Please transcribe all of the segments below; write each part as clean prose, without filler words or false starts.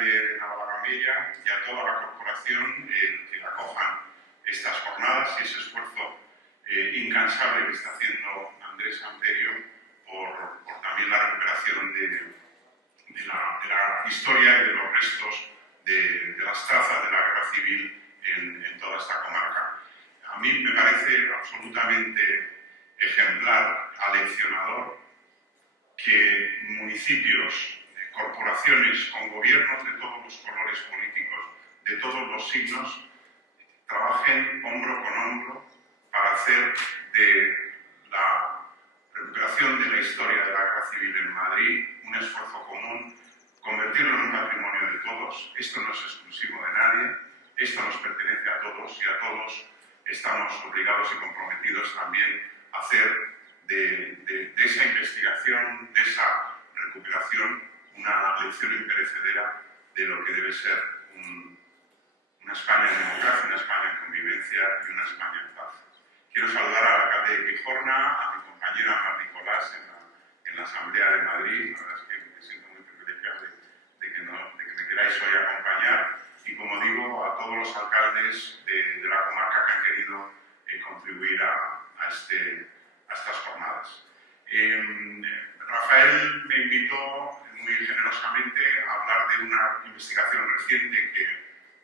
alcalde de Navagamella y a toda la corporación que acojan estas jornadas y ese esfuerzo incansable que está haciendo Andrés Amperio por también la recuperación de la historia y de los restos de las trazas de la guerra civil en toda esta comarca. A mí me parece absolutamente ejemplar, aleccionador, que municipios, corporaciones con gobiernos de todos los colores políticos, de todos los signos, trabajen hombro con hombro para hacer de la recuperación de la historia de la guerra civil en Madrid un esfuerzo común, convertirlo en un patrimonio de todos. Esto no es exclusivo de nadie, esto nos pertenece a todos y a todos estamos obligados y comprometidos también a hacer de esa investigación, de esa recuperación, una lección imperecedera de lo que debe ser una España en democracia, una España en convivencia y una España en paz. Quiero saludar al alcalde de Gijona, a mi compañera Mar Nicolás en la Asamblea de Madrid. La verdad es que me siento muy privilegiado de que me queráis hoy acompañar. Y como digo, a todos los alcaldes de la comarca que han querido contribuir a estas jornadas. Rafael me invitó muy generosamente a hablar de una investigación reciente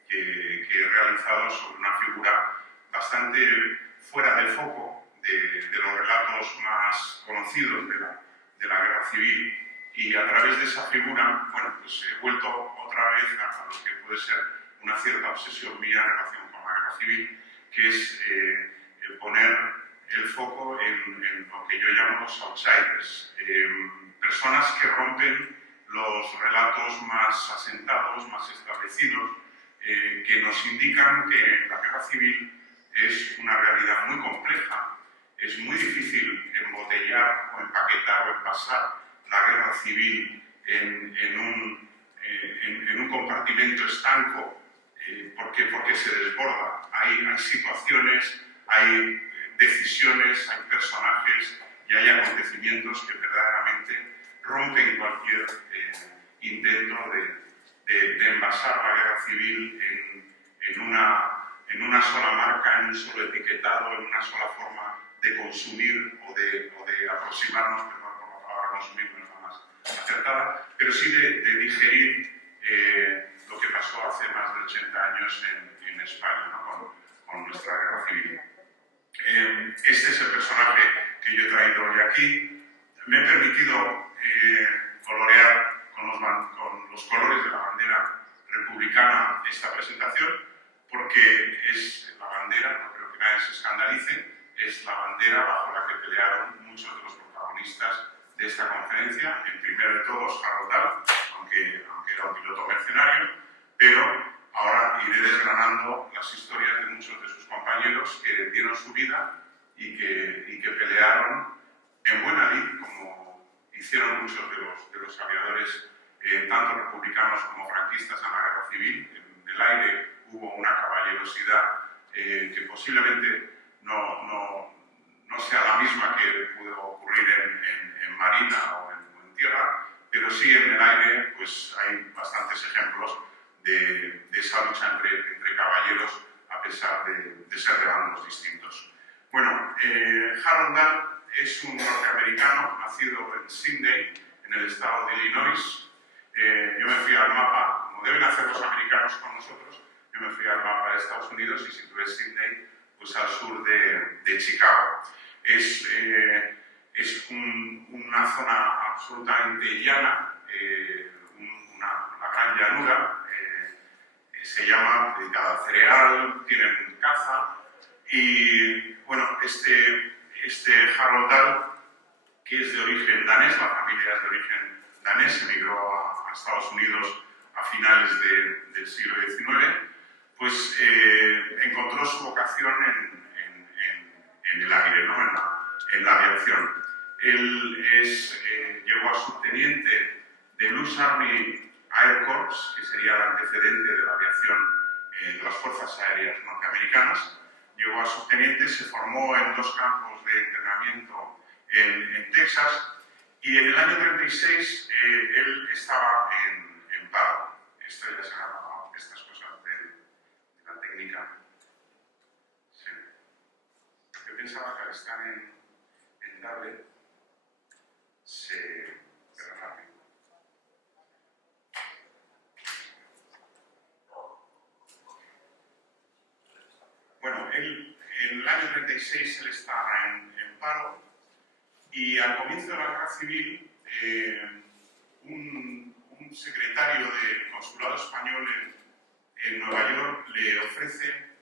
que he realizado sobre una figura bastante fuera del foco de los relatos más conocidos de la guerra civil, y a través de esa figura, bueno, pues he vuelto otra vez a lo que puede ser una cierta obsesión mía en relación con la guerra civil, que es poner el foco en lo que yo llamo los outsiders, personas que rompen los relatos más asentados, más establecidos, que nos indican que la guerra civil es una realidad muy compleja. Es muy difícil embotellar o empaquetar o envasar la guerra civil en un compartimento estanco, porque se desborda. Hay situaciones, hay decisiones, hay personajes y hay acontecimientos que verdaderamente rompen cualquier intento de envasar la guerra civil en una sola marca, en un solo etiquetado, en una sola forma de consumir o de aproximarnos, perdón por la palabra consumir, no es la más acertada, pero sí de digerir lo que pasó hace más de 80 años en España, ¿no? con nuestra guerra civil. Este es el personaje que yo he traído hoy aquí. Me he permitido colorear con los colores de la bandera republicana esta presentación, porque es la bandera, no creo que nadie se escandalice, es la bandera bajo la que pelearon muchos de los protagonistas de esta conferencia. El primero de todos, Harold Dahl, aunque era un piloto mercenario, pero ahora iré desgranando las historias de muchos de sus compañeros que dieron su vida y que pelearon en buena lid, como hicieron muchos de los aviadores, tanto republicanos como franquistas, en la guerra civil. En el aire hubo una caballerosidad que posiblemente no sea la misma que pudo ocurrir en marina o en tierra, pero sí en el aire pues hay bastantes ejemplos de esa lucha entre caballeros, a pesar de ser de bandos distintos. Bueno, Harold Dahl es un norteamericano nacido en Sydney, en el estado de Illinois. Yo me fui al mapa, como deben hacer los americanos con nosotros, yo me fui al mapa de Estados Unidos y situé Sydney pues, al sur de Chicago. Es una zona absolutamente llana, una gran llanura, se llama dedicada al cereal, tienen caza, y bueno, este Harold Dahl, que es de origen danés, la familia es de origen danés, emigró a Estados Unidos a finales del siglo XIX, pues encontró su vocación en el aire, ¿no? en la aviación. Él llegó a subteniente del US Army Air Corps, que sería el antecedente de la aviación de las fuerzas aéreas norteamericanas. Llegó a subteniente, se formó en 2 campos de entrenamiento en Texas, y en el año 36 él estaba en paro. él, en el año 36 él está en paro y al comienzo de la guerra civil un secretario del consulado español en Nueva York le ofrece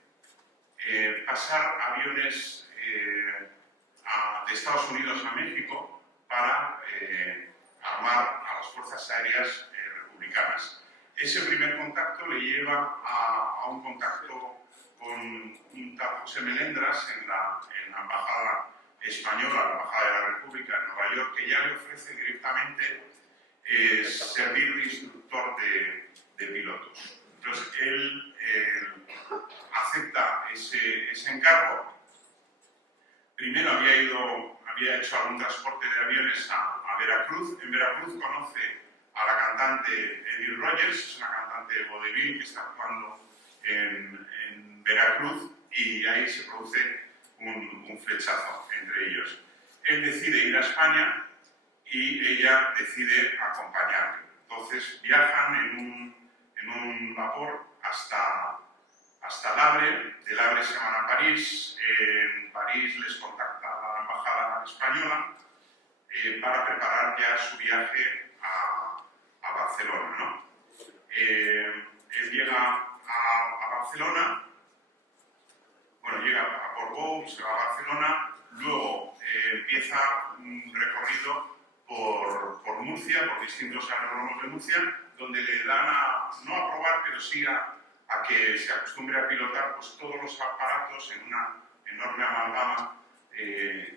pasar aviones de Estados Unidos a México para armar a las fuerzas aéreas republicanas. Ese primer contacto le lleva a un contacto con un tal José Melendras en la embajada española, la embajada de la República en Nueva York, que ya le ofrece directamente servir de instructor de pilotos. Entonces él acepta ese encargo. Primero había hecho algún transporte de aviones a Veracruz. En Veracruz conoce a la cantante Edith Rogers, es una cantante de vodevil que está actuando en Veracruz, y ahí se produce un flechazo entre ellos. Él decide ir a España y ella decide acompañarle. Entonces viajan en un vapor hasta El Havre. Del Havre se van a París. En París les contacta la embajada española para preparar ya su viaje a Barcelona, ¿no? Él llega a Barcelona, bueno, llega a Portbou, se va a Barcelona, luego empieza un recorrido por Murcia, por distintos aeródromos de Murcia, donde le dan no a probar, pero sí a que se acostumbre a pilotar pues, todos los aparatos en una enorme amalgama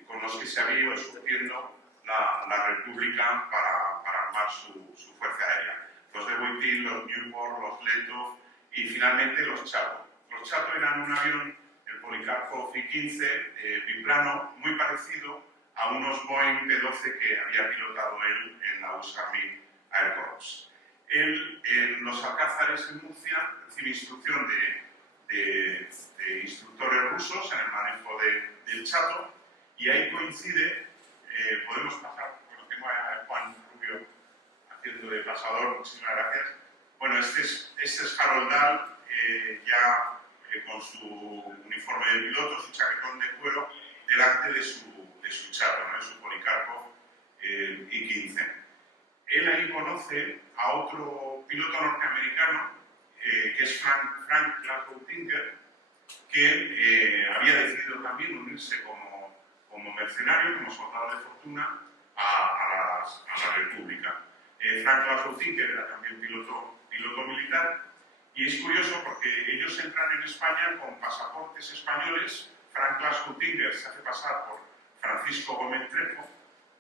con los que se había ido surtiendo la República para armar su fuerza aérea. Los de Wheatley, los Newport, los Letov y finalmente los Chato. Los Chato eran un avión, el Policarpo Fi-15, biplano, muy parecido a unos Boeing P-12 que había pilotado él en la US Army Air Corps. Él, en los Alcázares en Murcia, recibe instrucción de instructores rusos en el manejo del Chato, y ahí coincide, podemos pasar, bueno, tengo a Juan Rubio haciendo de pasador, muchísimas gracias. Bueno, este es Harold Dahl, ya con su uniforme de piloto, su chaquetón de cuero, delante de su Chato, ¿no? De su Policarpo I-15. Él ahí conoce a otro piloto norteamericano, que es Frank Glasgow Tinker, que había decidido también unirse como mercenario, como soldado de fortuna, a la República. Frank Glasgow Tinker era también piloto militar, y es curioso porque ellos entran en España con pasaportes españoles. Frank Glasgow Tinker se hace pasar por Francisco Gómez Trejo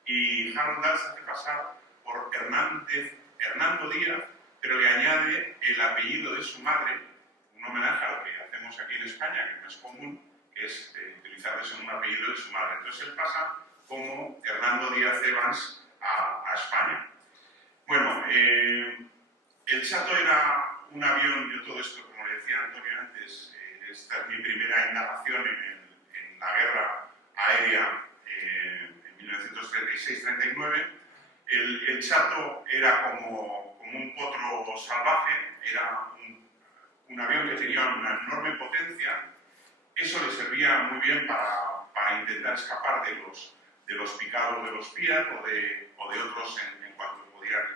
y Harold Dahl se hace pasar por Hernando Díaz, pero le añade el apellido de su madre, un homenaje a lo que hacemos aquí en España, que no es común, que es utilizar un apellido de su madre. Entonces él pasa como Hernando Díaz Evans a España. Bueno, el Chato era un avión, yo todo esto, como le decía Antonio antes, esta es mi primera indagación en la guerra aérea en 1936-39. El Chato era como un potro salvaje, era un avión que tenía una enorme potencia. Eso le servía muy bien para intentar escapar de los picados de los Fiat o de otros en cuanto podían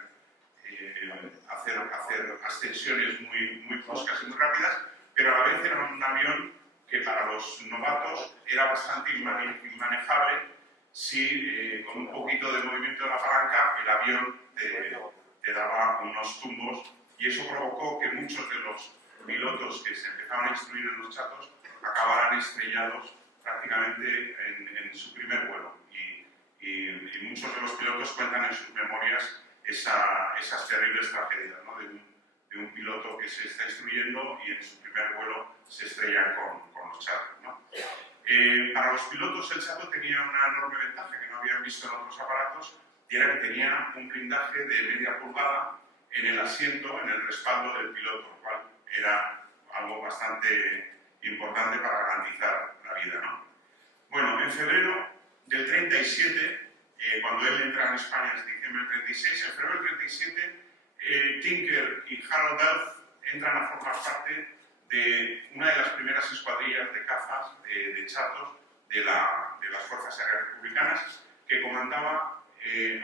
hacer ascensiones muy bruscas y muy rápidas, pero a la vez era un avión que para los novatos era bastante inmanejable si con un poquito de movimiento de la palanca el avión te daba unos tumbos, y eso provocó que muchos de los pilotos que se empezaban a instruir en los Chatos acabaran estrellados prácticamente en su primer vuelo, y muchos de los pilotos cuentan en sus memorias esas terribles tragedias, ¿no? de un piloto que se está instruyendo y en su primer vuelo se estrella con los Chatos, ¿no? Para los pilotos el Chato tenía una enorme ventaja que no habían visto en otros aparatos, y era que tenía un blindaje de media pulgada en el asiento, en el respaldo del piloto, lo cual era algo bastante importante para garantizar la vida, ¿no? Bueno, en febrero del 37, cuando él entra en España en diciembre del 36, en febrero del 37, Tinker y Harold Dahl entran a formar parte de una de las primeras escuadrillas de cazas de chatos de las Fuerzas Aéreas Republicanas que comandaba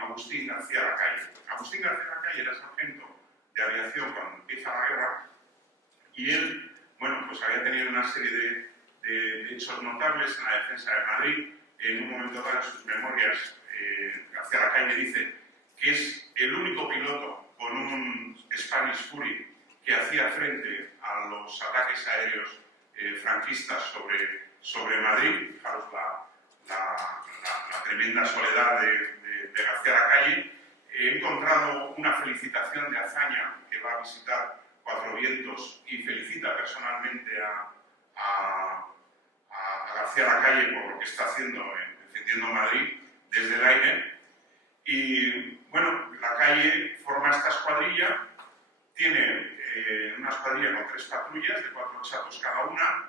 Agustín García Lacalle. Agustín García Lacalle era sargento de aviación cuando empieza la guerra y él, bueno, pues había tenido una serie de hechos notables en la defensa de Madrid. En un momento dado en sus memorias, García Lacalle dice que es el único piloto con un Spanish Fury que hacía frente a los ataques aéreos franquistas sobre Madrid. Fijaros la tremenda soledad de García Lacalle. He encontrado una felicitación de hazaña que va a visitar Cuatro Vientos y felicita personalmente a García Lacalle por lo que está haciendo defendiendo Madrid desde el aire. Y bueno, Lacalle forma esta escuadrilla, tiene una escuadrilla con 3 patrullas de 4 chatos cada una.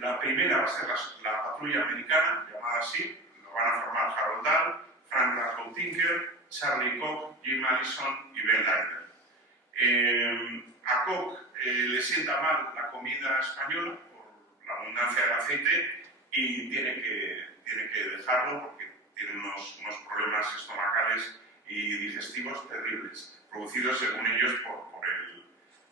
La primera va a ser la patrulla americana, llamada así, lo van a formar Harold Dahl, Frank Glasgow Tinker, Charlie Koch, Jim Allison y Ben Leiter. A Koch le sienta mal la comida española por la abundancia del aceite y tiene que dejarlo porque tiene unos problemas estomacales y digestivos terribles, producidos según ellos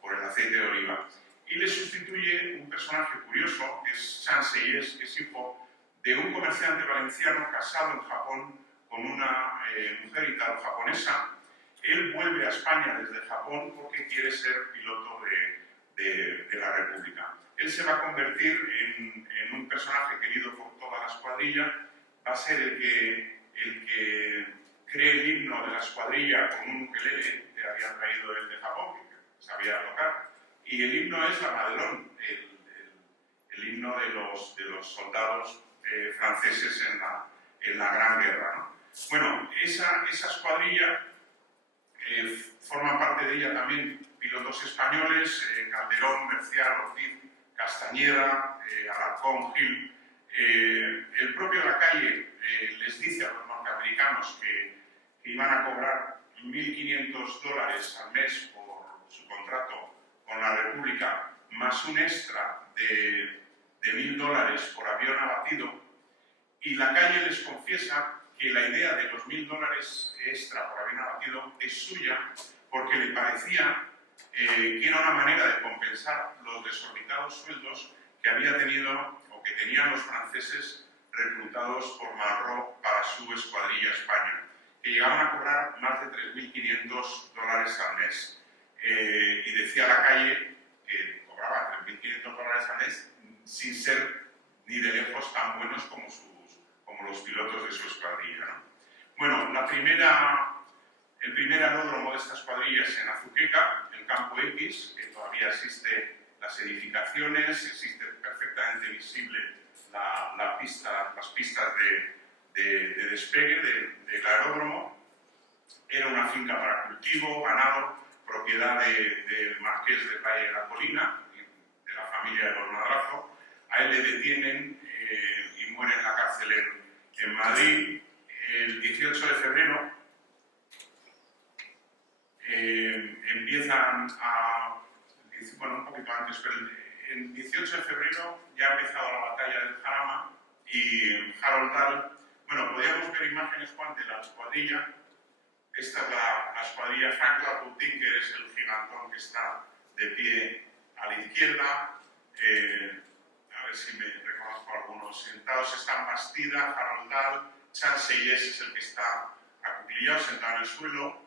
por el aceite de oliva. Y le sustituye un personaje curioso, que es Chan Seyes, que es hijo de un comerciante valenciano casado en Japón con una mujer italo-japonesa. Él vuelve a España desde Japón porque quiere ser piloto de la República. Él se va a convertir en un personaje querido por toda la escuadrilla, va a ser el que cree el himno de la escuadrilla con un ukelele que había traído él de Japón, que sabía tocar, y el himno es la Madelón, el himno de los soldados franceses en la Gran Guerra, ¿no? Bueno, esa escuadrilla forman parte de ella también pilotos españoles, Calderón, Mercial, Ortiz, Castañeda, Alarcón, Gil. El propio Lacalle les dice a los norteamericanos que iban a cobrar $1.500 al mes por su contrato con la República, más un extra de $1.000 por avión abatido, y Lacalle les confiesa que la idea de los $1.000 extra por avión abatido es suya porque le parecía que era una manera de compensar los desorbitados sueldos que había tenido o que tenían los franceses reclutados por Malraux para su escuadrilla España, que llegaban a cobrar más de $3.500 al mes. Y decía Lacalle que cobraban $3.500 al mes sin ser ni de lejos tan buenos como los pilotos de su escuadrilla, ¿no? Bueno, el primer aeródromo de esta escuadrilla es en Azuqueca, el Campo X, que todavía existe las edificaciones, existe perfectamente visible las pistas de despegue del aeródromo. Era una finca para cultivo, ganado, propiedad del marqués de Playa de la Colina, de la familia de los Madrazo. A él le detienen y muere en la cárcel en Madrid. El 18 de febrero empiezan a... Bueno, un poquito antes, pero el 18 de febrero ya ha empezado la batalla del Jarama y Harold Dahl... Bueno, podríamos ver imágenes, Juan, de la escuadrilla. Esta es la escuadrilla. Frank Glasgow Tinker es el gigantón que está de pie a la izquierda. A ver si me reconozco algunos. Sentados están Bastida, Harold Dahl, Chan Seyes es el que está acuclillado, sentado en el suelo.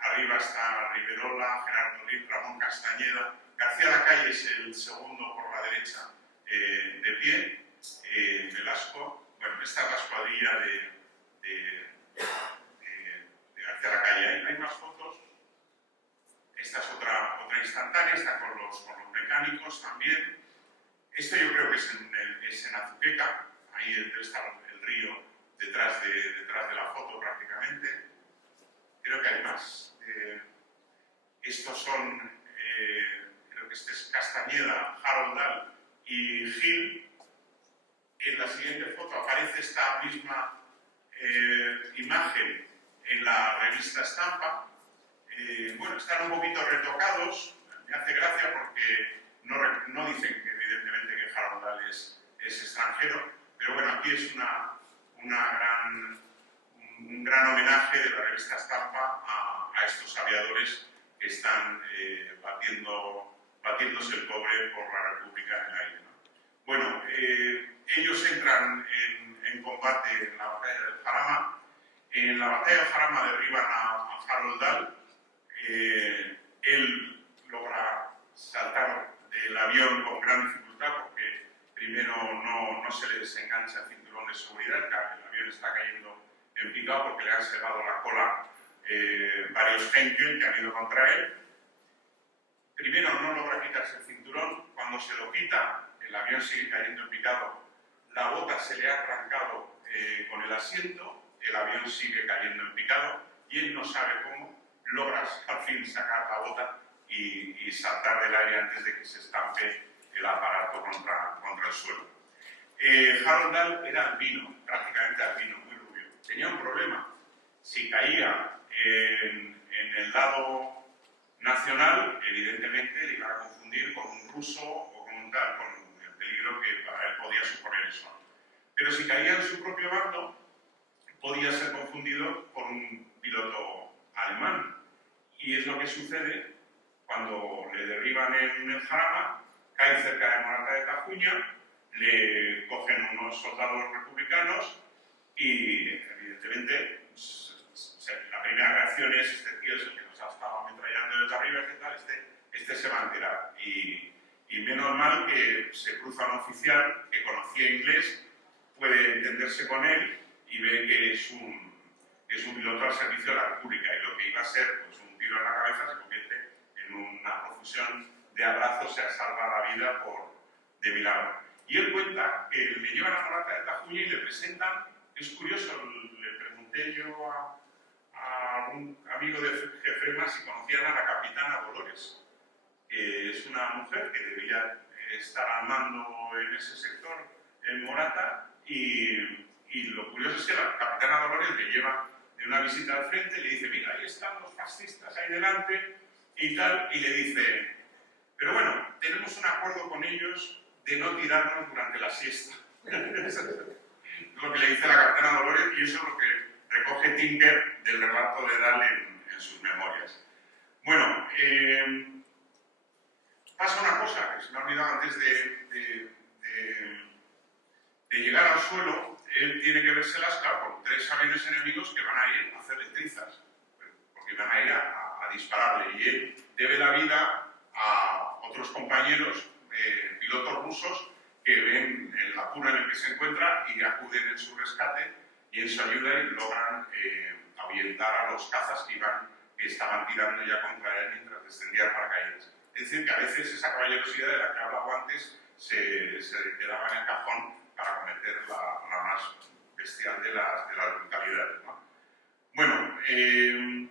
Arriba está Riverola, Gerardo Riz, Ramón Castañeda. García Lacalle es el segundo por la derecha de pie. Velasco. Bueno, esta es la escuadrilla de García Lacalle. Hay más fotos. Esta es otra instantánea, está con los mecánicos también. Esto yo creo que es en Azuqueca, ahí está el río detrás de la foto prácticamente. Creo que hay más. Estos son, creo que este es Castañeda, Harold Dahl y Gil. En la siguiente foto aparece esta misma imagen en la revista Estampa. Bueno, están un poquito retocados, me hace gracia porque no dicen que evidentemente que Harold Dahl es extranjero, pero bueno, aquí es un gran homenaje de la revista Estampa a estos aviadores que están batiéndose el cobre por la República en el aire, ¿no? Bueno, ellos entran en combate en la batalla del Jarama. En la batalla del Jarama derriban a Harold Dahl. Él logra saltar del avión con gran dificultad porque primero no se le desengancha el cinturón de seguridad, el avión está cayendo en picado porque le han cerrado la cola varios Henkel que han ido contra él. Primero no logra quitarse el cinturón, cuando se lo quita el avión sigue cayendo en picado, la bota se le ha arrancado con el asiento, el avión sigue cayendo en picado y él no sabe cómo, logra al fin sacar la bota y saltar del aire antes de que se estampe el aparato contra el suelo. Harold Dahl era albino, prácticamente albino, muy rubio. Tenía un problema. Si caía en el lado nacional, evidentemente le iba a confundir con un ruso o con un tal, con el peligro que para él podía suponer eso. Pero si caía en su propio bando, podía ser confundido por un piloto alemán. Y es lo que sucede cuando le derriban en el Jarama, cae cerca de Morata de Tajuña, le cogen unos soldados republicanos y, evidentemente, la primera reacción es: este tío es el que nos ha estado ametrallando desde arriba, ¿qué tal? Este se va a enterar. Y menos mal que se cruza un oficial que conocía inglés, puede entenderse con él y ve que es un piloto al servicio de la República, y lo que iba a ser pues, un tiro en la cabeza se convierte en una profusión de abrazos, se salva la vida de milagro. Y él cuenta que le llevan a Morata de Tajuña y le presentan, es curioso, le pregunté yo a un amigo de Jefrema si conocían a la capitana Dolores, que es una mujer que debía estar al mando en ese sector en Morata, y lo curioso es que la capitana Dolores le lleva de una visita al frente y le dice: mira, ahí están los fascistas ahí delante y tal, y le dice: pero bueno, tenemos un acuerdo con ellos de no tirarnos durante la siesta. Es lo que le dice la capitana Dolores, y eso es lo que recoge Tinker del relato de Dahl en sus memorias. Bueno, pasa una cosa que se me ha olvidado antes de llegar al suelo. Él tiene que verselas, claro, con 3 aviones enemigos que van a ir a hacerle trizas, porque van a ir a dispararle, y él debe la vida a otros compañeros, pilotos rusos, que ven el apuro en el que se encuentra y acuden en su rescate y en su ayuda, y logran ahuyentar a los cazas que estaban tirando ya contra él mientras descendía el paracaídas. Es decir, que a veces esa caballerosidad de la que hablaba antes se quedaba en el cajón para cometer la más bestial de las brutalidades, ¿no? Bueno, en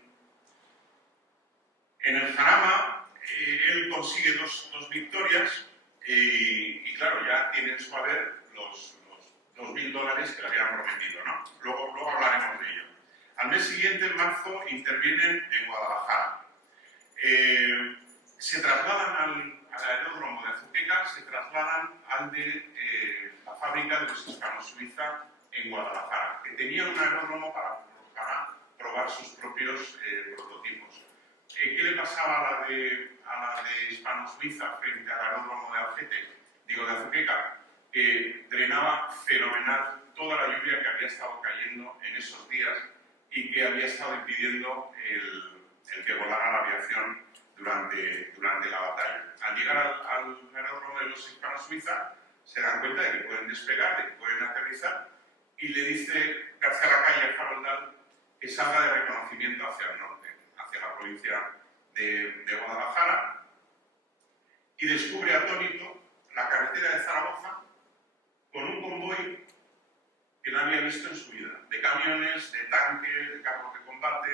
el Jarama él consigue dos victorias y claro, ya tiene en su haber los $2.000 que le habían prometido, ¿no? Luego hablaremos de ello. Al mes siguiente, en marzo, intervienen en Guadalajara. Se trasladan al aeródromo de Azuqueca, se trasladan al de la fábrica de los Hispanos Suiza en Guadalajara, que tenía un aeródromo para probar sus propios prototipos. ¿Qué le pasaba a la de Hispano Suiza frente al aeródromo de Azuqueca? Que drenaba fenomenal toda la lluvia que había estado cayendo en esos días y que había estado impidiendo el que volara la aviación durante la batalla. Al llegar al aeródromo de los Hispano Suiza, se dan cuenta de que pueden despegar, de que pueden aterrizar, y le dice García Lacalle a Harold Dahl que salga de reconocimiento hacia el norte, hacia la provincia de Guadalajara, y descubre atónito la carretera de Zaragoza con un convoy que no había visto en su vida, de camiones, de tanques, de carros de combate,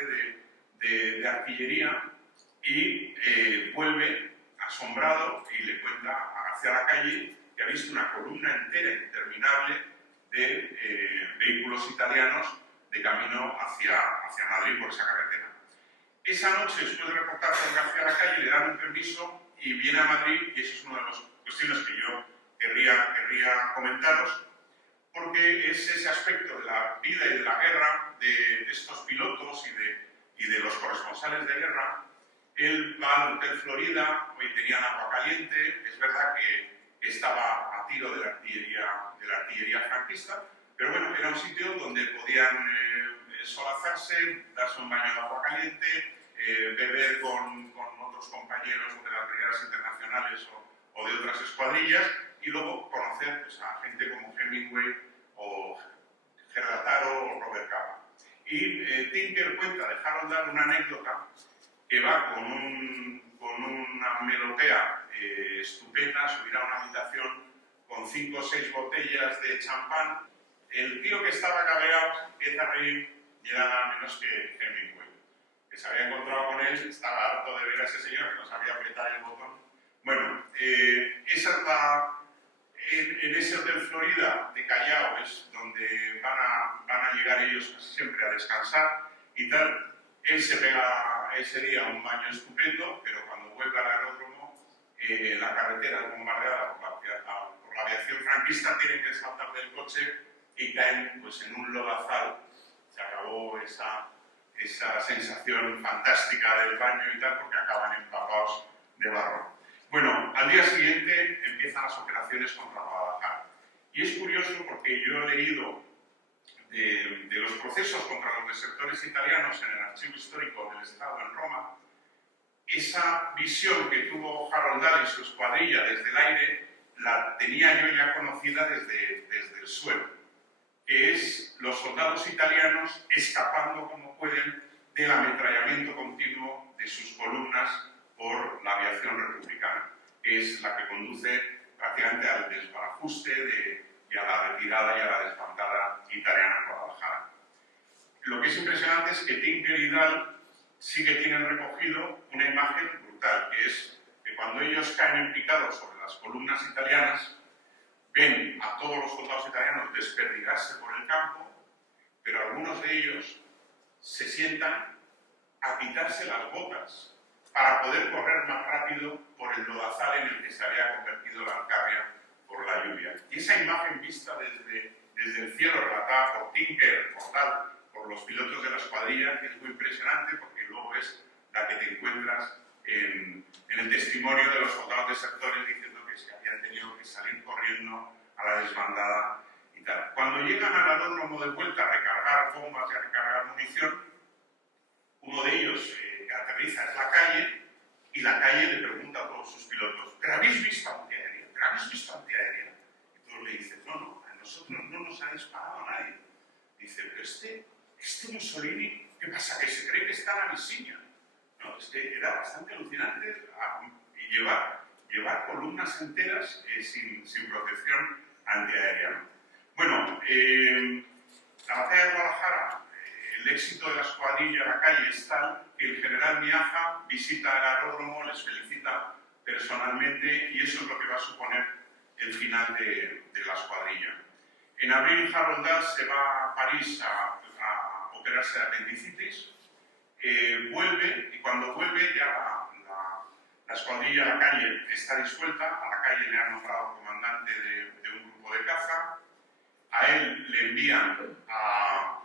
de artillería, y vuelve asombrado y le cuenta a García Lacalle que ha visto una columna entera interminable de vehículos italianos de camino hacia Madrid por esa carretera. Esa noche, después de reportar con García Lacalle, le dan un permiso y viene a Madrid, y eso es una de las cuestiones que yo querría comentaros, porque es ese aspecto de la vida y de la guerra de estos pilotos y de los corresponsales de guerra. Él va al Hotel Florida, hoy tenían agua caliente, es verdad que estaba a tiro de la artillería franquista, pero bueno, era un sitio donde podían solazarse, darse un baño de agua caliente, beber con otros compañeros de las brigadas internacionales o de otras escuadrillas, y luego conocer pues, a gente como Hemingway o Gerda Taro o Robert Capa. Y Tinker cuenta de Harold Dahl una anécdota que va con una melopea estupenda, subir a una habitación con 5 o 6 botellas de champán. El tío que estaba cabreado empieza a reír y era nada menos que Hemingway, que se había encontrado con él, estaba harto de ver a ese señor que no sabía apretar el botón. Bueno, esa es en ese Hotel Florida de Callao es donde van a llegar ellos casi siempre a descansar y tal. Él se pega ese día un baño estupendo, pero cuando vuelve al aeródromo, la carretera es bombardeada por la aviación franquista, tienen que saltar del coche y caen pues, en un lodazal. Se acabó esa sensación fantástica del baño y tal, porque acaban empapados de barro. Bueno, al día siguiente empiezan las operaciones contra Guadalajara. Y es curioso porque yo he leído de los procesos contra los desertores italianos en el Archivo Histórico del Estado en Roma, esa visión que tuvo Harold Dahl y su escuadrilla desde el aire la tenía yo ya conocida desde el suelo, que es los soldados italianos escapando como pueden del ametrallamiento continuo de sus columnas por la aviación republicana, que es la que conduce prácticamente al desbarajuste y a la retirada y a la desbandada italiana en Guadalajara. Lo que es impresionante es que Tinker y Dahl sí que tienen recogido una imagen brutal, que es que cuando ellos caen en picado sobre las columnas italianas, ven a todos los soldados italianos desperdigarse por el campo, pero algunos de ellos se sientan a quitarse las botas para poder correr más rápido por el lodazal en el que se había convertido la Alcarria por la lluvia. Y esa imagen vista desde el cielo, relatada por Tinker, por Dahl, por los pilotos de la escuadrilla, es muy impresionante porque luego es la que te encuentras en el testimonio de los soldados desertores diciendo que se habían tenido que salir corriendo a la desbandada y tal. Cuando llegan al aeródromo de vuelta a recargar bombas y a recargar munición, uno de ellos que aterriza es la Calle, y la Calle le pregunta a todos sus pilotos: ¿pero habéis visto antiaérea? ¿Pero habéis visto antiaérea? Y todos le dicen: no, a nosotros no nos ha disparado nadie. Dice: pero este Mussolini, ¿qué pasa? ¿Que se cree que está en Abisinia? No, es que era bastante alucinante llevar columnas enteras sin protección antiaérea, ¿no? Bueno, la batalla de Guadalajara, el éxito de la escuadrilla La Calle es tal que el general Miaja visita el aeródromo, les felicita personalmente, y eso es lo que va a suponer el final de la escuadrilla. En abril, Harold Dahl se va a París a operarse de apendicitis, vuelve, y cuando vuelve ya la escuadrilla La Calle está disuelta. A La Calle le han nombrado comandante de un grupo de caza, a él le envían a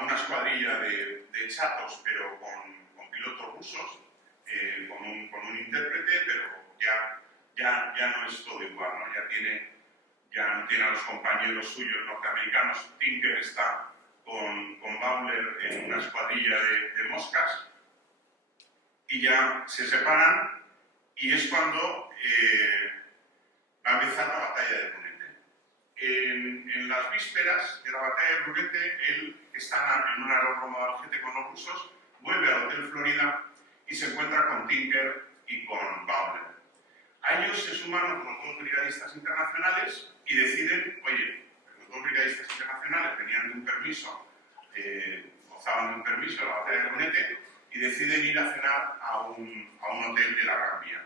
una escuadrilla de chatos, pero con pilotos rusos, con un intérprete, pero ya no es todo igual, ¿no? Ya no tiene a los compañeros suyos norteamericanos. Tinker está con Bowler en una escuadrilla de moscas, y ya se separan, y es cuando va a empezar la batalla de Brunete. En las vísperas de la batalla de Brunete, él está en un aeródromo de Algete con los rusos, vuelve al Hotel Florida y se encuentra con Tinker y con Bowler. A ellos se suman otros 2 brigadistas internacionales y deciden: oye, los 2 brigadistas internacionales venían de un permiso, gozaban de un permiso de la batalla de Brunete, y deciden ir a cenar a un hotel de la Gran Vía.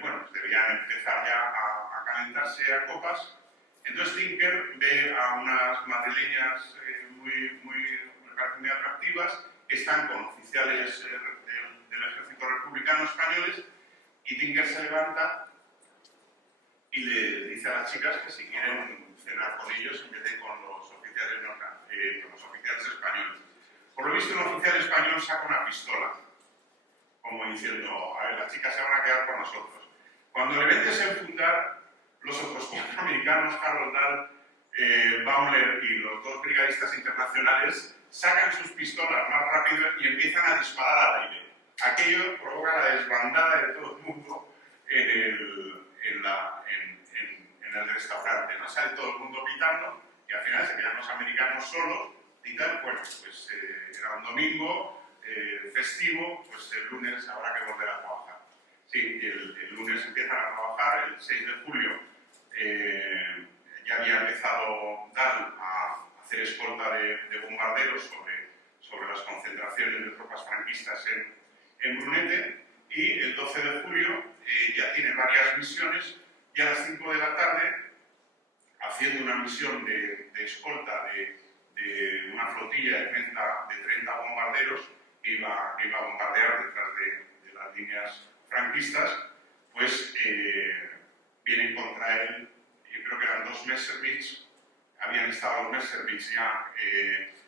Bueno, pues debían empezar ya a calentarse a copas. Entonces Tinker ve a unas madrileñas me parecen muy atractivas, que están con oficiales del ejército republicano españoles, Y Tinker se levanta y le dice a las chicas que si quieren cenar con ellos en vez de con los oficiales españoles. Por lo visto, un oficial español saca una pistola, como diciendo, a ver, las chicas se van a quedar con nosotros. Cuando le vendes el fundar, los otros 4 americanos, Harold Dahl, Baumler y los 2 brigadistas internacionales, sacan sus pistolas más rápido y empiezan a disparar al aire. Aquello provoca la desbandada de todo el mundo en el restaurante, ¿no? Sale todo el mundo pitando y al final se quedan los americanos solos y tal. Bueno, pues era un domingo festivo, pues el lunes habrá que volver a trabajar. Sí, el lunes empiezan a trabajar, el 6 de julio ya había empezado Dahl a hacer escolta de bombarderos sobre las concentraciones de tropas franquistas en Brunete, y el 12 de julio ya tiene varias misiones, y a las 5 de la tarde, haciendo una misión de escolta de una flotilla de 30 bombarderos que iba a bombardear detrás de las líneas franquistas, pues vienen contra él. Yo creo que eran 2 Messerschmitts, habían estado los Messerschmitts ya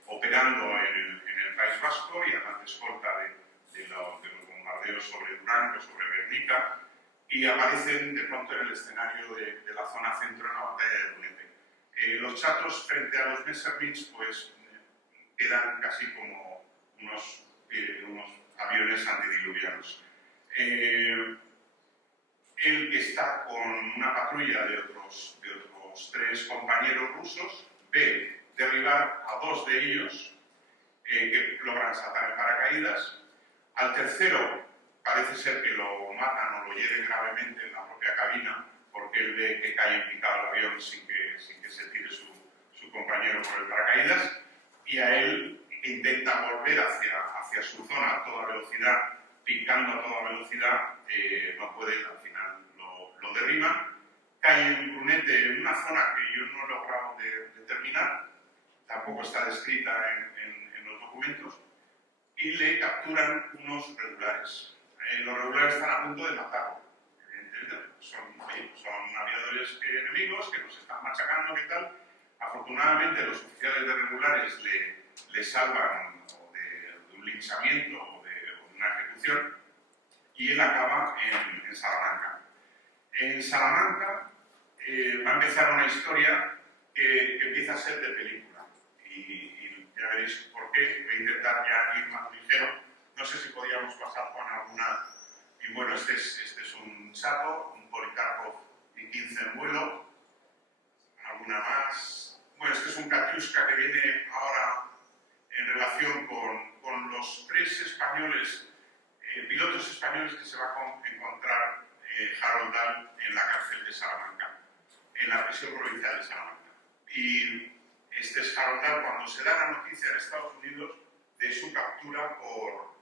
operando en el País Vasco y además de escolta de los bombardeos sobre Durango, sobre Guernica, y aparecen de pronto en el escenario de la zona centro en la batalla de Brunete. Los chatos frente a los Messerschmitts pues quedan casi como unos aviones antidiluvianos. Él, que está con una patrulla de otros 3 compañeros rusos, ve derribar a 2 de ellos que logran saltar en paracaídas. Al tercero parece ser que lo matan o lo hieren gravemente en la propia cabina, porque él ve que cae en picado el avión sin que se tire su compañero por el paracaídas, y a él intenta volver hacia su zona a toda velocidad, picando a toda velocidad, no puede, al final lo derriban. Cae en Brunete, en una zona que yo no he logrado determinar, tampoco está descrita en los documentos, y le capturan unos regulares. Los regulares están a punto de matarlo. Evidentemente, son aviadores enemigos que nos están machacando, ¿qué tal? Afortunadamente, los oficiales de regulares le salvan de un linchamiento o de una ejecución, y él acaba en Salamanca. En Salamanca va a empezar una historia que empieza a ser de película, y ya veréis por qué. Voy a intentar ya ir más ligero. No sé si podíamos pasar con alguna. Y bueno, este es un chato, un Polikarpov I-15 en vuelo. Alguna más. Bueno, este es un Katyuska que viene ahora en relación con los 3 españoles, pilotos españoles que se va a encontrar Harold Dahl en la cárcel de Salamanca, en la prisión provincial de Salamanca. Y este es Harold Dahl cuando se da la noticia en Estados Unidos de su captura por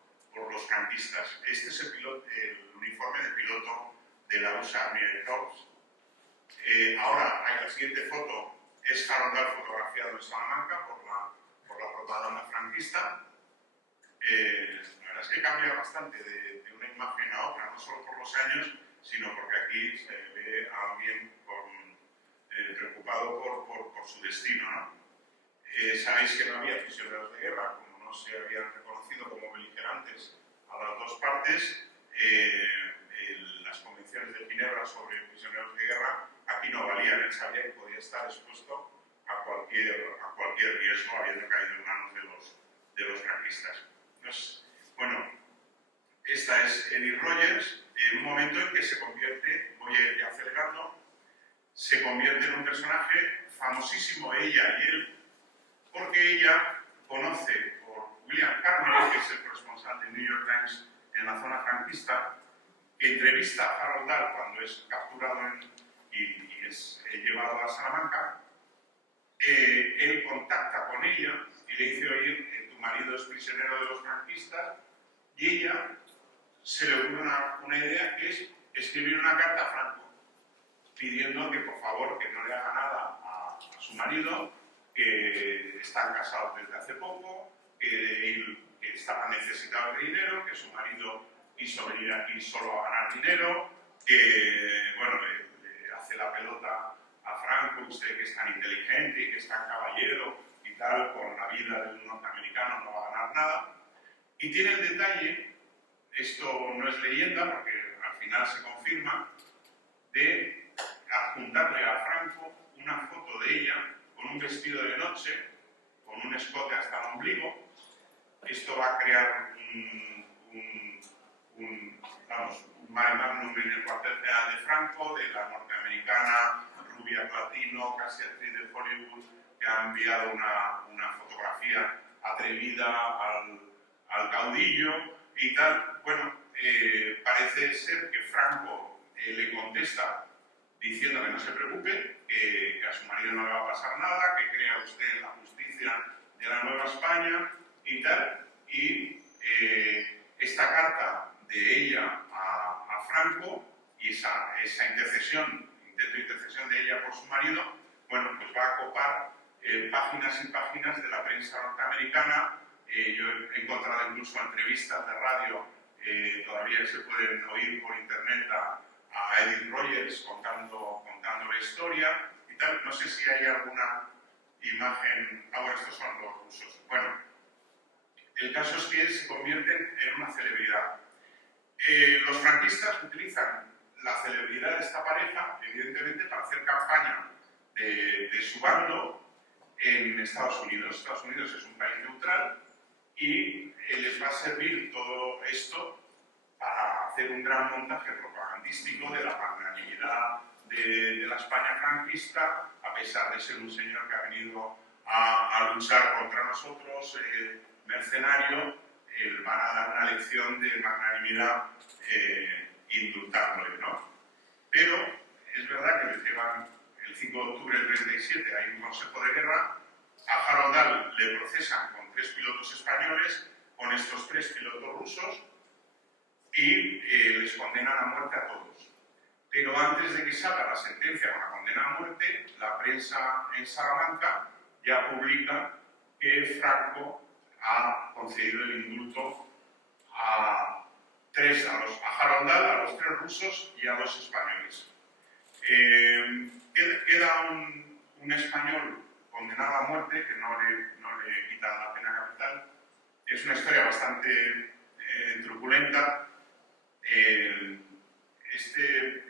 los franquistas. Este es el uniforme de piloto de la USA Army Air Corps. Ahora, hay la siguiente foto, es Harold Dahl fotografiado en Salamanca por la propaganda franquista. La verdad es que cambia bastante de una imagen a otra, no solo por los años, sino porque aquí se ve a alguien preocupado por su destino, ¿no? Sabéis que no había prisioneros de guerra, como no se habían reconocido como beligerantes a las 2 partes. Las convenciones de Ginebra sobre prisioneros de guerra aquí no valían. Él sabía que podía estar expuesto a cualquier riesgo habiendo caído en manos de los franquistas. Entonces, bueno, esta es Edith Rogers, en un momento en que se convierte, voy a ir ya acelerando, se convierte en un personaje famosísimo, ella y él, porque ella conoce por William Carney, que es el corresponsal del New York Times en la zona franquista, que entrevista a Harold Dahl cuando es capturado y es llevado a Salamanca. Él contacta con ella y le dice: oye, tu marido es prisionero de los franquistas, y ella se le ocurre una idea, que es escribir una carta a Franco pidiendo que por favor que no le haga nada a su marido, que están casados desde hace poco, que estaba necesitado de dinero, que su marido quiso venir aquí solo a ganar dinero, que bueno, le hace la pelota a Franco, usted que es tan inteligente y que es tan caballero y tal, con la vida de un norteamericano no va a ganar nada. Y tiene el detalle, esto no es leyenda porque al final se confirma, de adjuntarle a Franco una foto de ella con un vestido de noche, con un escote hasta el ombligo. Esto va a crear un mare magnum en el cuartel general de Franco, de la norteamericana rubia platino, casi actriz de Hollywood, que ha enviado una fotografía atrevida al caudillo y tal. Bueno, parece ser que Franco le contesta diciendo que no se preocupe, que a su marido no le va a pasar nada, que crea usted en la justicia de la Nueva España y tal. Y esta carta de ella a Franco y esa intento de intercesión de ella por su marido, bueno, pues va a copar páginas y páginas de la prensa norteamericana. Yo he encontrado incluso entrevistas de radio, todavía se pueden oír por internet a Edith Rogers contando la historia y tal. No sé si hay alguna imagen. Ah, bueno, estos son los rusos. Bueno, el caso es que se convierten en una celebridad. Los franquistas utilizan la celebridad de esta pareja, evidentemente, para hacer campaña de su bando en Estados Unidos. Estados Unidos es un país neutral y les va a servir todo esto para hacer un gran montaje propagandístico de la magnanimidad de la España franquista, a pesar de ser un señor que ha venido a luchar contra nosotros, mercenario. Van a dar una lección de magnanimidad indultándole, ¿no? Pero es verdad que les llevan el 5 de octubre del 37, hay un consejo de guerra. A Harold Dahl le procesan con 3 pilotos españoles, con estos 3 pilotos rusos, y les condenan a muerte a todos. Pero antes de que salga la sentencia con la condena a muerte, la prensa en Salamanca ya publica que Franco ha concedido el indulto a Harold Dahl, a los 3 rusos y a 2 españoles. Queda un español condenado a muerte, que no le quitan la pena capital. Es una historia bastante truculenta. Este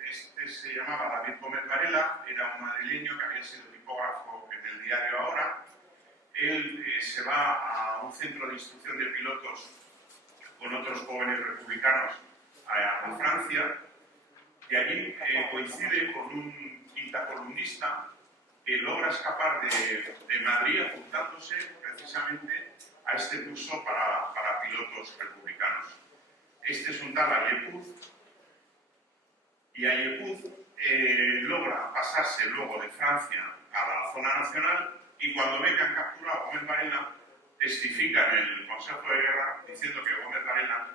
se llamaba David Gómez Varela, era un madrileño que había sido tipógrafo en el diario Ahora. Él se va a un centro de instrucción de pilotos con otros jóvenes republicanos a Francia, y allí coincide con un quintacolumnista que logra escapar de Madrid apuntándose precisamente a este curso para pilotos republicanos. Este es un tal Ayepuz, y Ayepuz logra pasarse luego de Francia a la zona nacional, y cuando ve que han capturado a Gómez Varela, testifica en el Consejo de Guerra diciendo que Gómez Varela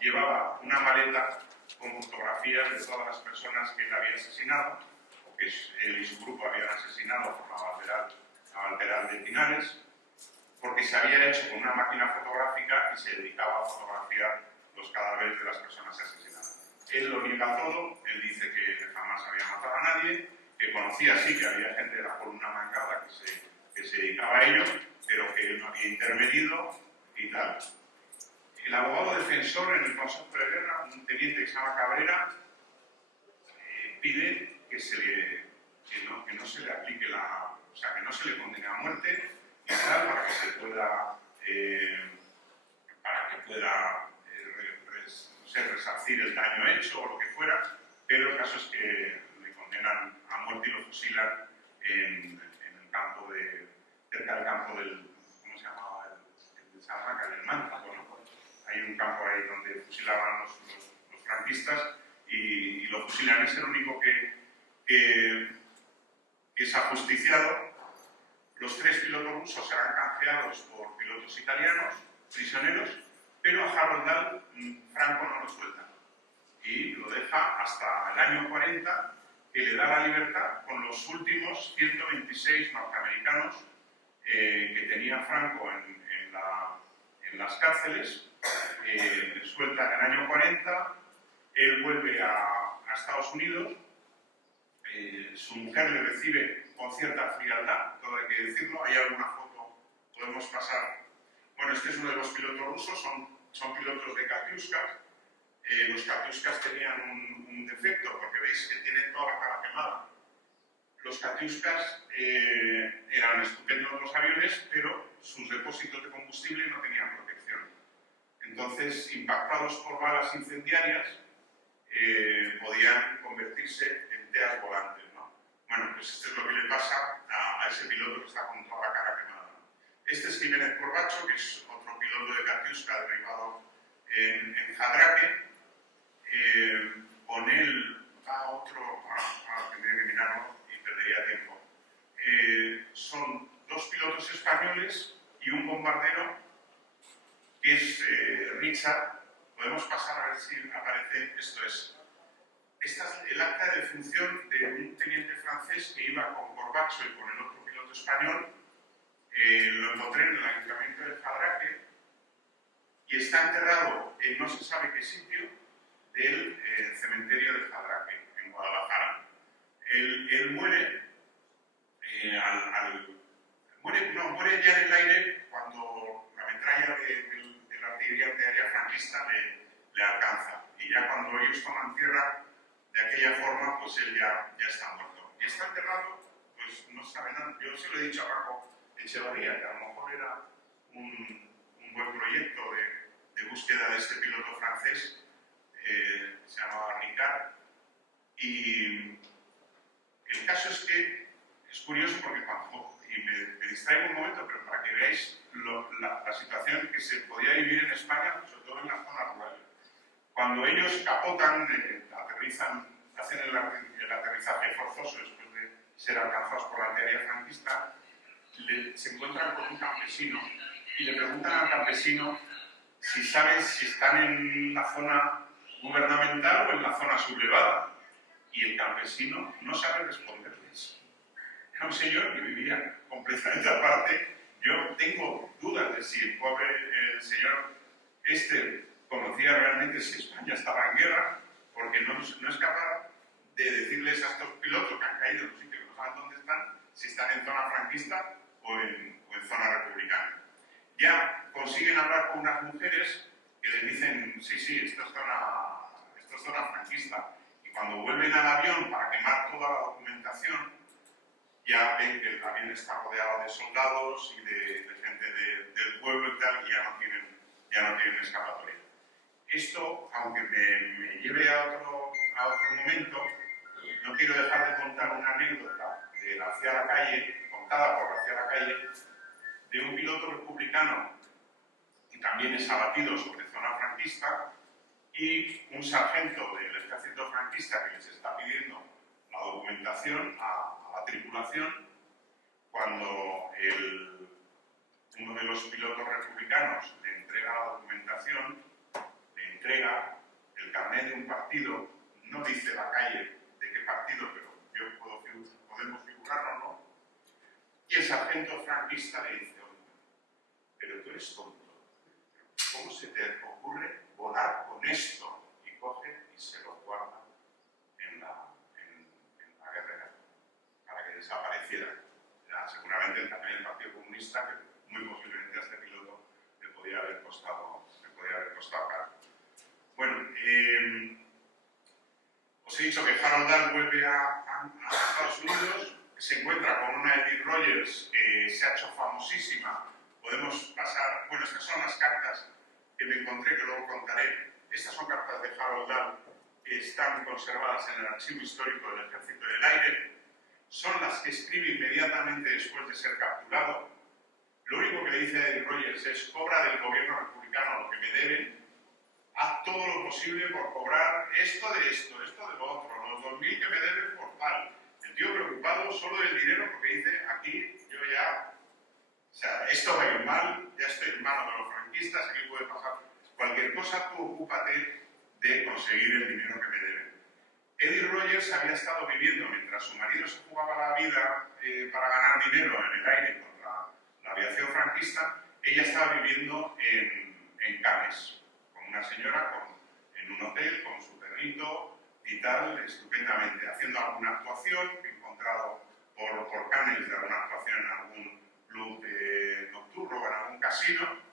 llevaba una maleta con fotografías de todas las personas que él había asesinado, o que él y su grupo habían asesinado por la Valteral de Pinares, porque se había hecho con una máquina fotográfica y se dedicaba a fotografiar los cadáveres de las personas asesinadas. Él lo niega todo, él dice que jamás había matado a nadie, que conocía sí que había gente de la columna Mangada que se dedicaba a ello, pero que él no había intervenido y tal. El abogado defensor en el Consejo de Guerra, un teniente que se llama Cabrera, pide que no se le aplique o sea, que no se le condene a muerte y tal, para que se pueda resarcir el daño hecho o lo que fuera, pero el caso es que le condenan a muerte y lo fusilan en el campo cerca del campo del, ¿cómo se llamaba? El de Salamanca, del Manta. Bueno, hay un campo ahí donde fusilaban los franquistas y lo fusilan. Es el único que es ajusticiado. Los 3 pilotos rusos serán canjeados por pilotos italianos, prisioneros, pero a Harold Dahl Franco no lo suelta y lo deja hasta el año 40, que le da la libertad con los últimos 126 norteamericanos que tenía Franco en las cárceles, le sueltan en el año 40, él vuelve a Estados Unidos, su mujer le recibe con cierta frialdad, todo hay que decirlo, hay alguna foto, podemos pasar. Bueno, este es uno de los pilotos rusos, son pilotos de Katyushkas. Los Katyushkas tenían un defecto, porque veis que tienen toda la cara quemada. Los Katyushkas eran estupendos los aviones, pero sus depósitos de combustible no tenían protección. Entonces, impactados por balas incendiarias, podían convertirse en teas volantes, ¿no? Bueno, pues esto es lo que le pasa a ese piloto que está con toda la cara quemada, ¿no? Este es Jiménez Corbacho, que es otro piloto de Katyushka derivado en Jadraque. Con él va otro, ahora tendría que mirarlo y perdería tiempo. Son dos pilotos españoles y un bombardero que es Richard. Podemos pasar a ver si aparece, esto es. Esta es el acta de defunción de un teniente francés que iba con Corbacho y con el otro piloto español. Lo encontré en el ayuntamiento de Jadraque y está enterrado en no se sabe qué sitio del cementerio de Jadraque, en Guadalajara. Él muere, muere ya en el aire cuando la metralla de la artillería antiaérea franquista le alcanza. Y ya cuando ellos toman tierra de aquella forma, pues él ya está muerto. Y está enterrado, pues no sabe nada. Yo se lo he dicho a Paco Echevarría, que a lo mejor era un buen proyecto de búsqueda de este piloto francés. Se llamaba Ricard, y el caso es que es curioso porque y me distraigo un momento, pero para que veáis la situación que se podía vivir en España, sobre todo en las zonas rurales. Cuando ellos capotan, aterrizan, hacen el aterrizaje forzoso después de ser alcanzados por la artillería franquista, se encuentran con un campesino y le preguntan al campesino si sabe si están en la zona gubernamental o en la zona sublevada. Y el campesino no sabe responderles. Era un señor que vivía completamente aparte. Yo tengo dudas de si el pobre señor conocía realmente si España estaba en guerra, porque no es capaz de decirles a estos pilotos que han caído en un sitio que no saben dónde están, si están en zona franquista o en zona republicana. Ya consiguen hablar con unas mujeres que les dicen, sí, esto es zona franquista. Y cuando vuelven al avión para quemar toda la documentación, ya ven que el avión está rodeado de soldados y de gente del pueblo y tal, y ya no tienen escapatoria. Esto, aunque me lleve a otro momento, no quiero dejar de contar una anécdota de García Lacalle, contada por García Lacalle, de un piloto republicano que también es abatido sobre zona franquista, y un sargento del ejército franquista que les está pidiendo la documentación a la tripulación, cuando uno de los pilotos republicanos le entrega la documentación, le entrega el carnet de un partido, no dice Lacalle de qué partido, pero podemos figurarlo, ¿no? Y el sargento franquista le dice, oye, pero tú eres tonto, ¿cómo se te ocurre volar con esto? Y coge y se lo guarda en la guerrera para que desapareciera. Ya, seguramente el carnet del Partido Comunista, que muy posiblemente a este piloto le podía haber costado caro. Bueno, os he dicho que Harold Dahl vuelve a Estados Unidos, se encuentra con una Edith Rogers que se ha hecho famosísima. Podemos pasar, bueno, estas son las cartas que me encontré, que luego contaré. Estas son cartas de Harold Dahl que están conservadas en el Archivo Histórico del Ejército del Aire. Son las que escribe inmediatamente después de ser capturado. Lo único que le dice a Edith Rogers es: cobra del gobierno republicano lo que me deben, haz todo lo posible por cobrar esto de lo otro, los 2.000 que me deben por tal. El tío preocupado solo del dinero, porque dice, aquí yo ya, o sea, esto va a ir mal, ya estoy en manos de los franquistas, aquí puede pasar cualquier cosa, tú ocúpate de conseguir el dinero que me deben. Edith Rogers había estado viviendo, mientras su marido se jugaba la vida para ganar dinero en el aire contra la aviación franquista, ella estaba viviendo en en Cannes, con una señora en un hotel, con su perrito y tal, estupendamente, haciendo alguna actuación, encontrado por Cannes de alguna actuación en algún club nocturno o en algún casino.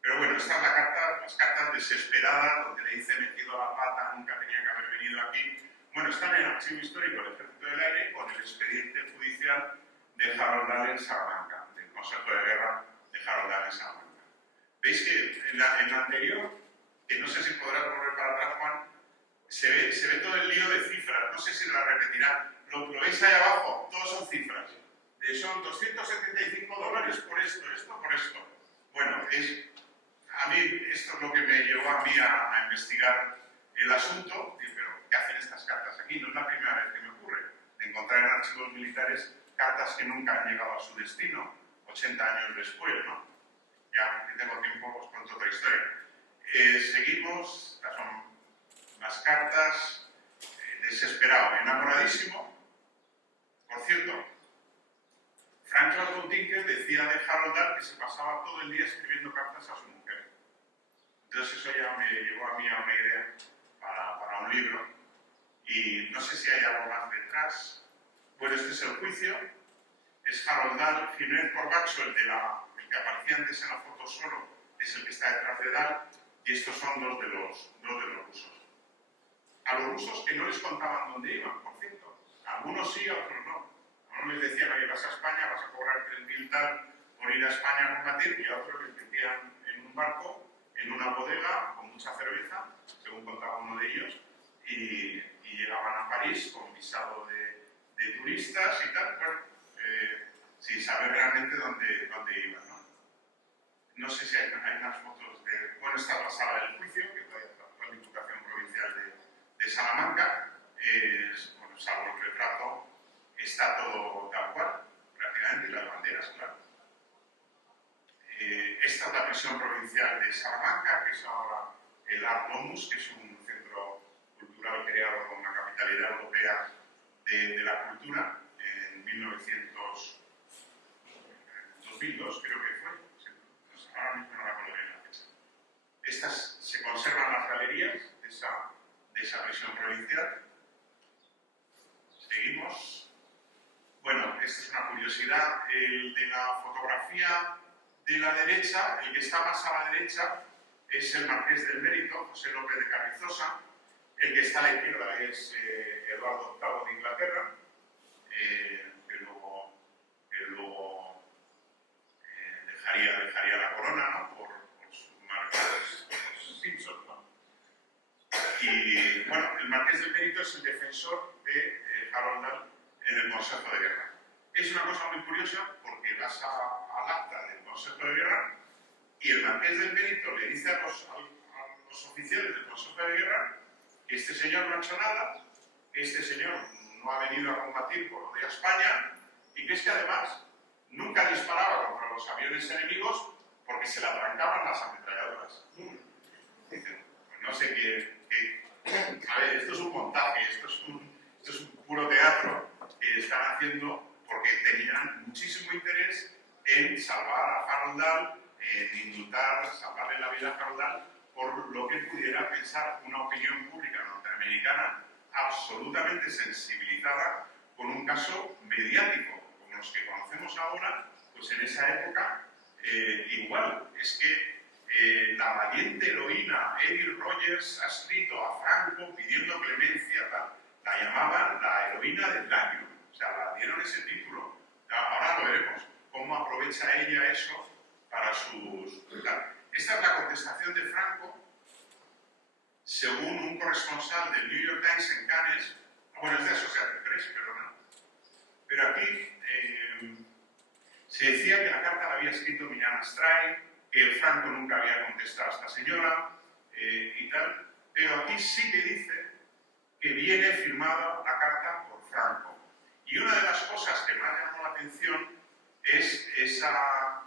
Pero bueno, esta es la carta, las cartas desesperadas, donde le dice metido la pata, nunca tenía que haber venido aquí. Bueno, están en el archivo histórico del Ejército del Aire con el expediente judicial de Harold Dahl en Salamanca, del Consejo de Guerra de Harold Dahl en Salamanca. ¿Veis que en la anterior, que no sé si podrás volver para atrás, Juan, se ve todo el lío de cifras, no sé si la repetirá. Lo veis ahí abajo, todos son cifras. Son $275 por esto por esto. Bueno, a mí esto es lo que me llevó a mí a investigar el asunto. Pero, ¿qué hacen estas cartas aquí? No es la primera vez que me ocurre de encontrar en archivos militares cartas que nunca han llegado a su destino, 80 años después, ¿no? Ya que tengo tiempo, os cuento otra historia. Seguimos, estas son las cartas, desesperado, enamoradísimo. Por cierto, Frank Clayton Tinker decía de Harold Dahl que se pasaba todo el día escribiendo cartas a su mujer. Entonces eso ya me llevó a mí a una idea para un libro. Y no sé si hay algo más detrás. Bueno, este es el juicio. Es Harold Dahl. Jiménez Corbacho, el que aparecía antes en la foto solo, es el que está detrás de Dahl. Y estos son dos de los rusos. A los rusos que no les contaban dónde iban, por cierto. Algunos sí, otros no. A unos les decían, oye, vas a España, vas a cobrar 3.000 tal por ir a España a combatir, y a otros les metían en un barco, en una bodega, con mucha cerveza, según contaba uno de ellos, y llegaban a París con visado de turistas y tal, bueno, sin saber realmente dónde iban, ¿no? No sé si hay unas fotos de... Bueno, esta es la sala del juicio, que es la Diputación Provincial de Salamanca, bueno, salvo el retrato, está todo tal cual, prácticamente, y las banderas, claro. Esta es la prisión provincial de Salamanca, que es ahora el Art Domus, que es un centro cultural creado con la capitalidad europea de la cultura en 2002, creo que fue. Ahora mismo no me acuerdo bien la fecha. Estas se conservan las galerías de esa prisión provincial. Seguimos. Bueno, esta es una curiosidad. El de la fotografía de la derecha, el que está más a la derecha, es el Marqués del Mérito, José López de Carrizosa. El que está a la izquierda es Eduardo VIII de Inglaterra, que luego dejaría la corona, ¿no? por sus marcas Simpson, ¿no? Y bueno, el Marqués del Mérito es el defensor de Harold Dahl en el Consejo de Guerra. Es una cosa muy curiosa porque vas al acta del Consejo de Guerra y el Marqués del Mérito le dice a los oficiales del Consejo de Guerra que este señor no ha hecho nada, que este señor no ha venido a combatir por odio a España y que es que además nunca disparaba contra los aviones enemigos porque se le arrancaban las ametralladoras. Dicen, pues no sé qué. A ver, esto es un montaje, esto es un puro teatro que están haciendo porque tenían muchísimo interés en salvar a Harold Dahl, en indultar, salvarle la vida a Harold Dahl, por lo que pudiera pensar una opinión pública norteamericana absolutamente sensibilizada con un caso mediático, como los que conocemos ahora. Pues en esa época igual, es que la valiente heroína Edith Rogers ha escrito a Franco pidiendo clemencia, la llamaban la heroína del daño, o sea, la dieron ese título. Ahora lo veremos, cómo aprovecha ella eso para sus... Esta es la contestación de Franco, según un corresponsal del New York Times en Cannes. Bueno, es de Associated Press, perdona. Pero aquí se decía que la carta la había escrito Millán Astray, que Franco nunca había contestado a esta señora y tal, pero aquí sí que dice que viene firmada la carta por Franco. Y una de las cosas que me ha llamado la atención es esa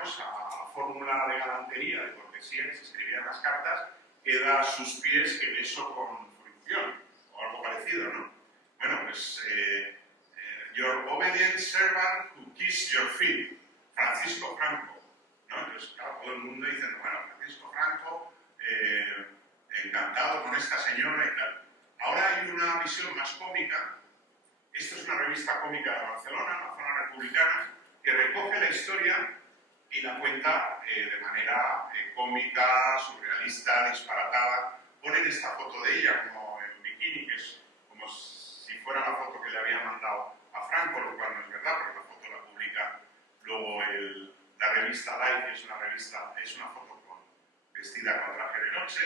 cosa, la fórmula de galantería, de cortesía que se escribía en las cartas, que da a sus pies que beso con fruición, o algo parecido, ¿no? Bueno, pues your obedient servant who kissed your feet, Francisco Franco, ¿no? Entonces, claro, todo el mundo dice, bueno, Francisco Franco, encantado con esta señora y tal. Ahora hay una visión más cómica. Esto es una revista cómica de Barcelona, la zona republicana, que recoge la historia y la cuenta de manera cómica, surrealista, disparatada. Ponen esta foto de ella como en bikini, que es como si fuera la foto que le había mandado a Franco, lo cual no es verdad, porque la foto la publica luego la revista Life, que es una foto vestida con traje de noche.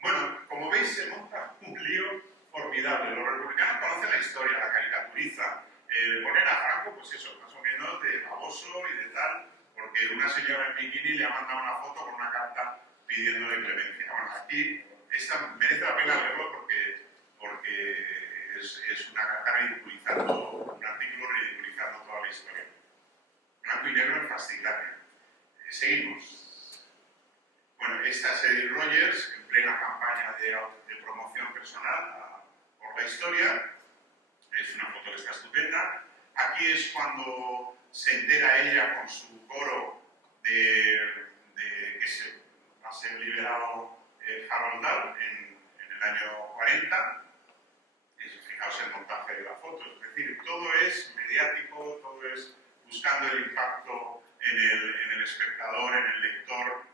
Bueno, como veis, se monta un lío formidable. Los republicanos conocen la historia, la caricaturizan. Ponen a Franco, pues eso, más o menos de baboso y de tal, porque una señora en bikini le ha mandado una foto con una carta pidiéndole clemencia. Bueno, aquí merece la pena verlo porque es una carta ridiculizando, un artículo ridiculizando toda la historia. Blanco y negro es fascinante. Seguimos. Bueno, esta es Edith Rogers en plena campaña de promoción personal por la historia. Es una foto que está estupenda. Aquí es cuando se entera ella con su coro de que va a ser liberado Harold Dahl en el año 40. Fijaos el montaje de la foto. Es decir, todo es mediático, todo es buscando el impacto en el espectador, en el lector.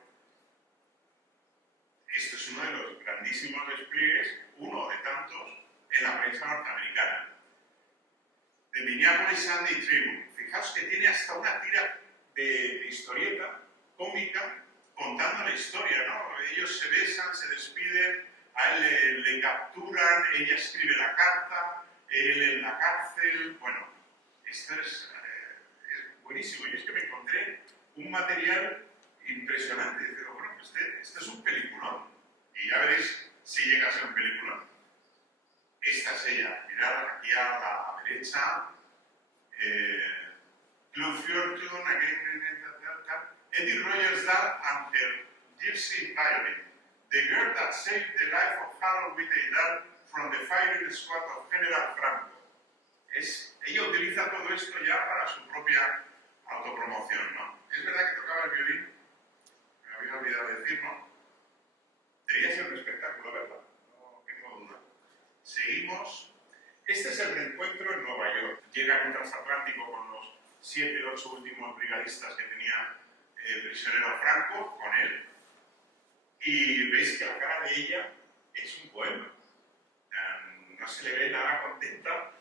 Este es uno de los grandísimos despliegues, uno de tantos, en la prensa norteamericana. The Minneapolis Sunday Tribune. Fijaos que tiene hasta una tira de historieta cómica contando la historia, ¿no? Ellos se besan, se despiden, a él le capturan, ella escribe la carta, él en la cárcel. Bueno, esto es buenísimo. Yo es que me encontré un material impresionante. Digo, bueno, este es un peliculón. Y ya veréis si llega a ser un peliculón. Esta es ella. Mirad aquí a la derecha. Club Fortune, Edith Rogers Dahl and her Gypsy Violin. The girl that saved the life of Harold Whitney Dahl from the firing squad of General Franco. Ella utiliza todo esto ya para su propia autopromoción, ¿no? Es verdad que tocaba el violín, me había olvidado decir, ¿no? Debería ser un espectáculo, ¿verdad? No tengo duda. Seguimos. Este es el reencuentro en Nueva York. Llega en un transatlántico con los 7 o 8 últimos brigadistas que tenía el prisionero Franco con él. Y veis que la cara de ella es un poema. No se le ve nada contenta.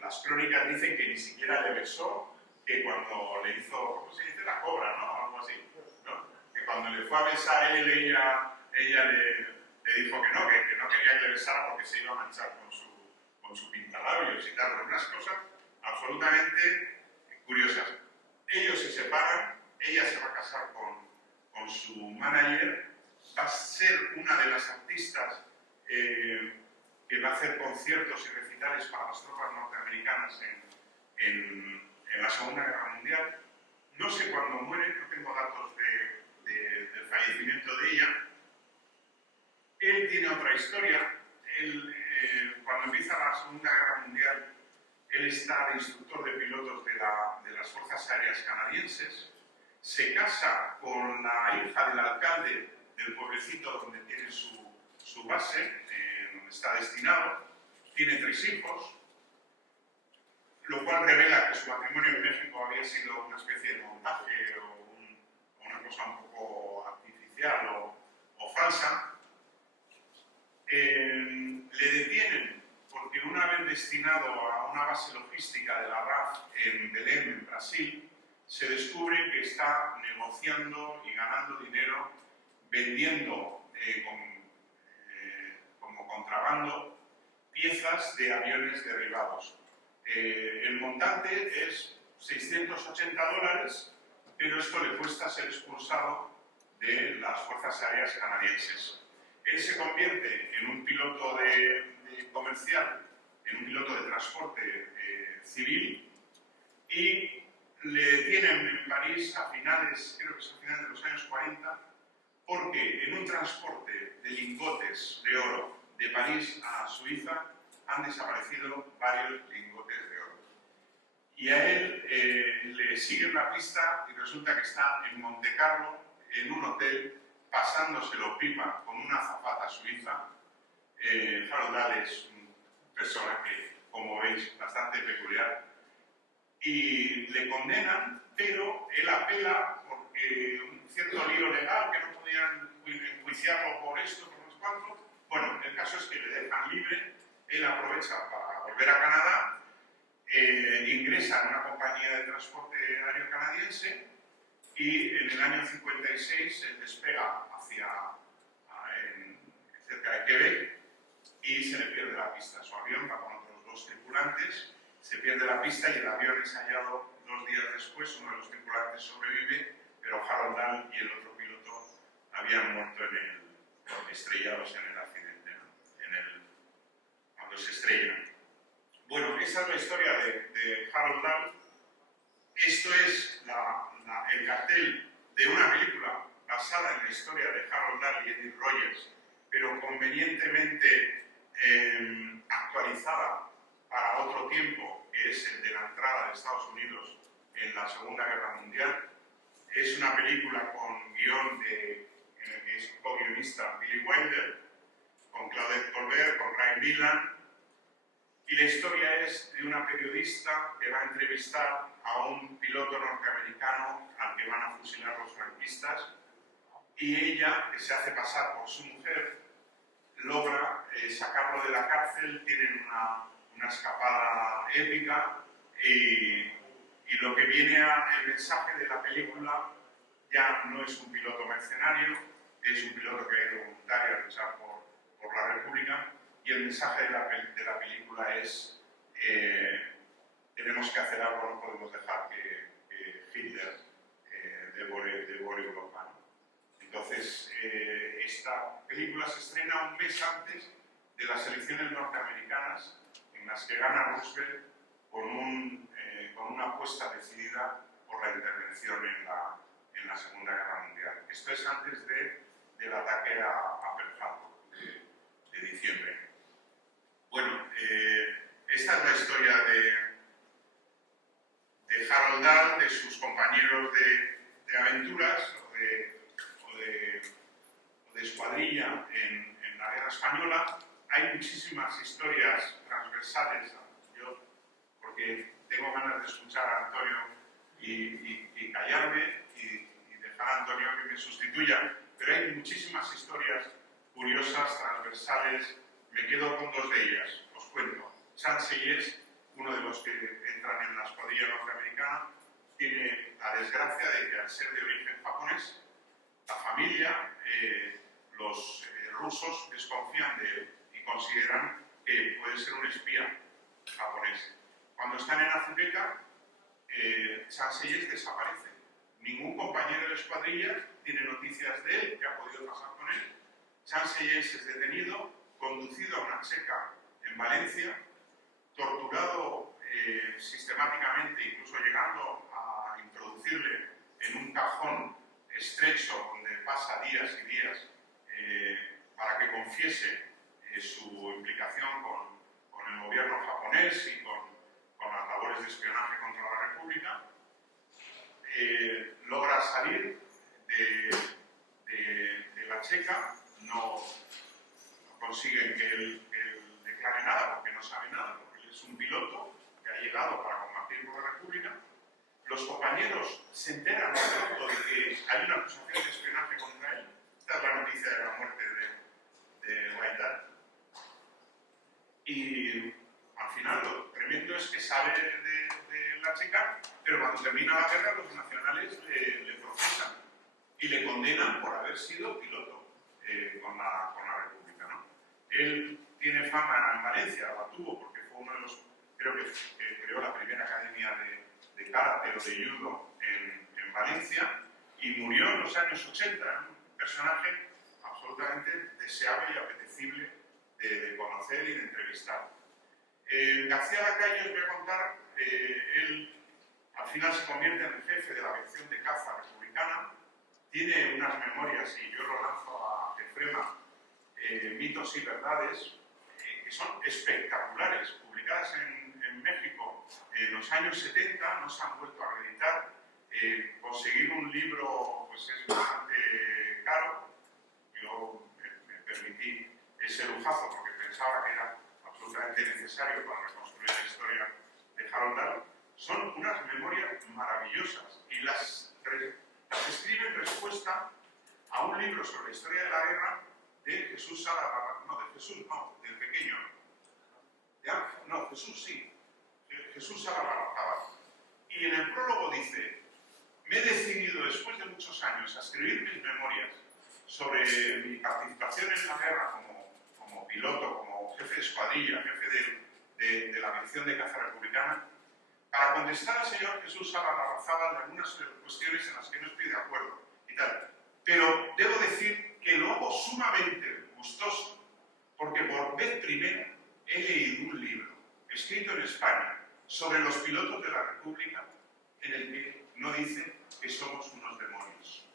Las crónicas dicen que ni siquiera le besó, que cuando le hizo, ¿cómo se dice? La cobra, ¿no? Algo así, ¿no? Que cuando le fue a besar él, ella le dijo que no quería que le besara porque se iba a manchar con su pintalabios y tal. Unas cosas absolutamente curiosas. Ellos se separan, ella se va a casar con su manager, va a ser una de las artistas que va a hacer conciertos y recitales para las tropas norteamericanas en la Segunda Guerra Mundial. No sé cuándo muere, no tengo datos del fallecimiento de ella. Él tiene otra historia. Cuando empieza la Segunda Guerra Mundial, él está de instructor de pilotos de las Fuerzas Aéreas Canadienses. Se casa con la hija del alcalde del pueblecito donde tiene su base, donde está destinado. Tiene 3 hijos, lo cual revela que su matrimonio en México había sido una especie de montaje o una cosa un poco artificial o falsa. Le detienen porque una vez destinado a una base logística de la RAF en Belém, en Brasil, se descubre que está negociando y ganando dinero vendiendo como contrabando piezas de aviones derribados. El montante es $680, pero esto le cuesta ser expulsado de las Fuerzas Aéreas Canadienses. Él se convierte en un piloto comercial, en un piloto de transporte civil, y le detienen en París creo que es a finales de los años 40, porque en un transporte de lingotes de oro de París a Suiza han desaparecido varios lingotes de oro. Y a él le siguen la pista y resulta que está en Monte Carlo, en un hotel pasándoselo pipa con una azafata suiza. Harold Dahl es un personaje, como veis, bastante peculiar. Y le condenan, pero él apela porque un cierto lío legal, que no podían enjuiciarlo por esto, por los cuatro. Bueno, el caso es que le dejan libre, él aprovecha para volver a Canadá, ingresa en una compañía de transporte aéreo canadiense y en el año 56 él despega cerca de Quebec y se le pierde la pista. Su avión va con otros dos tripulantes, se pierde la pista y el avión es hallado 2 días después. Uno de los tripulantes sobrevive, pero Harold Dahl y el otro piloto habían muerto estrellados en el accidente, ¿no? Cuando se estrellan. Bueno, esa es la historia de Harold Dahl. Esto es el cartel de una película basada en la historia de Harold Dahl y Eddie Rogers, pero convenientemente actualizada para otro tiempo, que es el de la entrada de Estados Unidos en la Segunda Guerra Mundial. Es una película con guión que es co-guionista Billy Wilder, con Claudette Colbert, con Ray Milland, y la historia es de una periodista que va a entrevistar a un piloto norteamericano al que van a fusilar los franquistas, y ella, que se hace pasar por su mujer, logra sacarlo de la cárcel. Tienen una escapada épica y lo que viene el mensaje de la película ya no es un piloto mercenario, es un piloto que ha ido voluntario a luchar por la República, y el mensaje de la película es tenemos que hacer algo, no podemos dejar que Hitler devore Europa, ¿no? Entonces, esta película se estrena un mes antes de las elecciones norteamericanas, en las que gana Roosevelt con una apuesta decidida por la intervención en la Segunda Guerra Mundial. Esto es antes del ataque a Pearl Harbor de diciembre. Bueno, esta es la historia de Harold Dahl, de sus compañeros de aventuras o de escuadrilla en la Guerra Española. Hay muchísimas historias transversales. Yo, porque tengo ganas de escuchar a Antonio y callarme y dejar a Antonio que me sustituya, pero hay muchísimas historias curiosas, transversales. Me quedo con 2 de ellas, os cuento. Chan Seyes, uno de los que entran en la escuadrilla norteamericana, tiene la desgracia de que, al ser de origen japonés, la familia, los rusos desconfían de él y consideran que puede ser un espía japonés. Cuando están en Azuqueca, Chan Seyes desaparece. Ningún compañero de escuadrilla tiene noticias de él, que ha podido pasar con él. Chan Seyes es detenido, conducido a una checa en Valencia, torturado sistemáticamente, incluso llegando a introducirle en un cajón estrecho donde pasa días y días para que confiese su implicación con el gobierno japonés y con las labores de espionaje contra la República. Logra salir de la checa, no consiguen que él declare nada porque no sabe nada, porque él es un piloto que ha llegado para combatir por la República. Los compañeros se enteran de pronto de que hay una acusación de espionaje contra él. Esta es la noticia de la muerte de White. Y al final lo tremendo es que sale de la checa, pero cuando termina la guerra los nacionales le procesan y le condenan por haber sido piloto con la República, ¿no? Él tiene fama en Valencia, la tuvo porque fue uno de los, creo que creó la primera academia de karate o de judo en Valencia, y murió en los años 80, un personaje absolutamente deseable y apetecible de conocer y de entrevistar. García Lacalle, os voy a contar, él al final se convierte en el jefe de la aviación de caza republicana, tiene unas memorias, y yo lo lanzo a Jefrema, mitos y verdades, que son espectaculares, publicadas en México en los años 70, no se han vuelto a reeditar. Conseguir un libro pues es bastante caro, yo me permití ese lujazo porque pensaba que era absolutamente necesario para reconstruir la historia de Harold Dahl, son unas memorias maravillosas y las escribe en respuesta a un libro sobre la historia de la guerra de Jesús Sala, del pequeño. Jesús Sala Barrazábal. Y en el prólogo dice: me he decidido después de muchos años a escribir mis memorias sobre mi participación en la guerra como piloto, como jefe de escuadrilla, jefe de la aviación de caza republicana, para contestar al señor Jesús Sala Barrazábal de algunas cuestiones en las que no estoy de acuerdo y tal. Pero debo decir que lo hago sumamente gustoso porque por vez primera he leído un libro escrito en España sobre los pilotos de la República en el que no dice que somos unos demonios.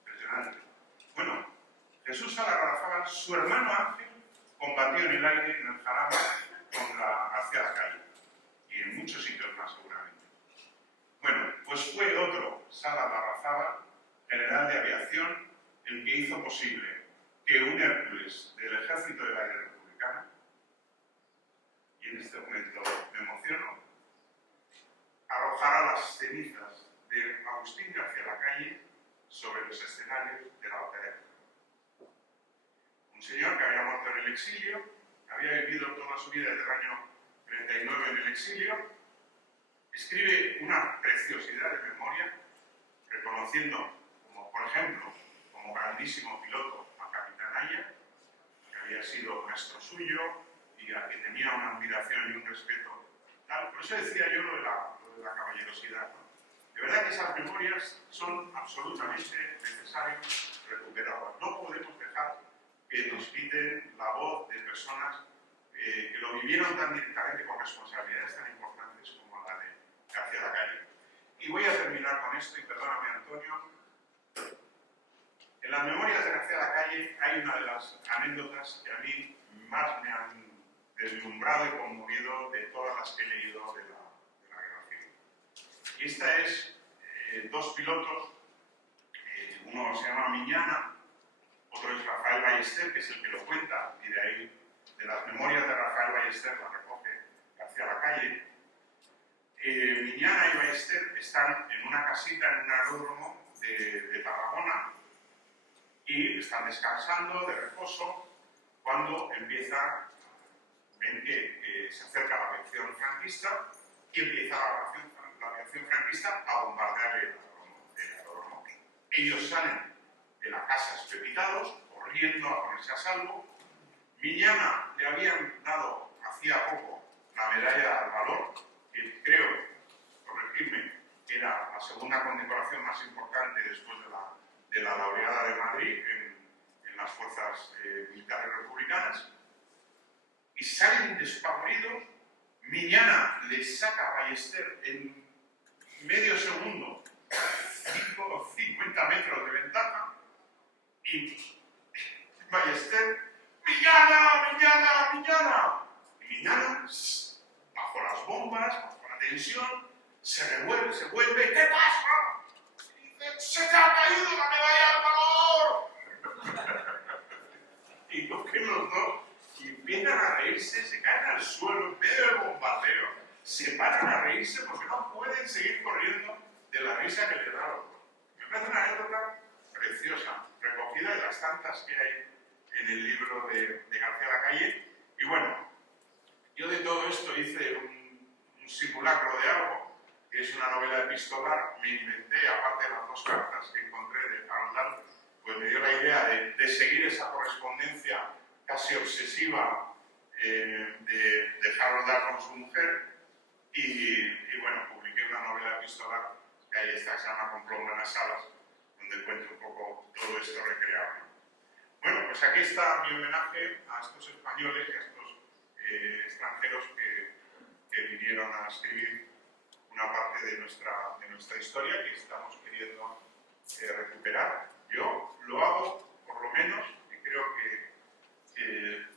Impresionante. Bueno, Jesús Sala Barrazábal, su hermano Ángel, combatió en el aire, en el Jarama, contra García Lacalle y en muchos sitios más seguramente. Bueno, pues fue otro Sala Barrazábal, general de aviación, el que hizo posible que un Hércules del Ejército del Aire Republicano, y en este momento me emociono, arrojara las cenizas de Agustín García Lacalle sobre los escenarios de la batalla. Un señor que había muerto en el exilio, había vivido toda su vida desde el año 39 en el exilio, escribe una preciosidad de memoria, reconociendo, como por ejemplo, como grandísimo piloto a Capitán Aya, que había sido maestro suyo y a que tenía una admiración y un respeto tal. Por eso decía yo lo de la caballerosidad, ¿no? De verdad que esas memorias son absolutamente necesarias recuperarlas. No podemos dejar que nos quiten la voz de personas que lo vivieron tan directamente con responsabilidades tan importantes como la de García Lacalle. Y voy a terminar con esto, y perdóname, Antonio. En las memorias de García Lacalle hay una de las anécdotas que a mí más me han deslumbrado y conmovido de todas las que he leído de la Guerra Civil. Y esta es dos pilotos, uno se llama Miñana, otro es Rafael Ballester, que es el que lo cuenta, y de ahí, de las memorias de Rafael Ballester, las recoge García Lacalle. Miñana y Ballester están en una casita en un aeródromo de Tarragona y están descansando de reposo cuando ven que se acerca la aviación franquista y empieza la aviación franquista a bombardear el aeródromo. Ellos salen de la casa estrepitados, corriendo a ponerse a salvo. Miñana le habían dado hacía poco la medalla al valor, que creo, corregirme, era la segunda condecoración más importante después de la laureada de Madrid en las fuerzas militares republicanas, y salen despavoridos. Miñana le saca a Ballester en medio segundo 50 metros de ventaja, y Ballester: ¡Miñana, Miñana, Miñana! Y Miñana, bajo las bombas, bajo la tensión, se vuelve, ¿qué pasa? Y dice: ¡se te ha caído la medalla al valor! Y cogen los dos y empiezan a reírse, se caen al suelo en medio del bombardeo, se paran a reírse porque no pueden seguir corriendo de la risa que les da a los dos. Me parece una anécdota preciosa, recogida de las tantas que hay en el libro de García Lacalle. Y bueno, yo de todo esto hice un simulacro de algo, que es una novela epistolar. Me inventé, aparte de las dos cartas que encontré de Harold Dahl, pues me dio la idea de seguir esa correspondencia casi obsesiva de Harold Dahl con su mujer, y bueno, publiqué una novela epistolar que ahí está, que se llama Con plomo en las alas, donde cuento un poco todo esto recreado, ¿no? Bueno, pues aquí está mi homenaje a estos españoles y a estos extranjeros que vinieron a escribir una parte de nuestra historia que estamos queriendo recuperar. Yo lo hago, por lo menos, y creo que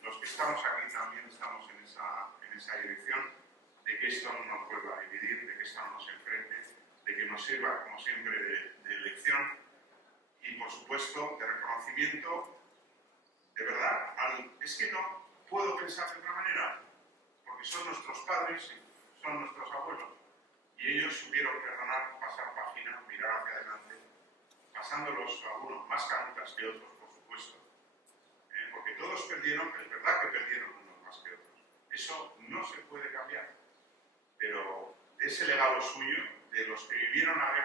los que estamos aquí también estamos en esa dirección, de que esto no nos vuelva a dividir, de que esto no nos enfrente, de que nos sirva, como siempre, de lección, y por supuesto de reconocer reconocimiento, de verdad, es que no puedo pensar de otra manera, porque son nuestros padres, son nuestros abuelos, y ellos supieron perdonar, pasar página, mirar hacia adelante, pasándolos algunos más canutas que otros, por supuesto, porque todos perdieron, es verdad que perdieron unos más que otros. Eso no se puede cambiar, pero de ese legado suyo, de los que vivieron la guerra,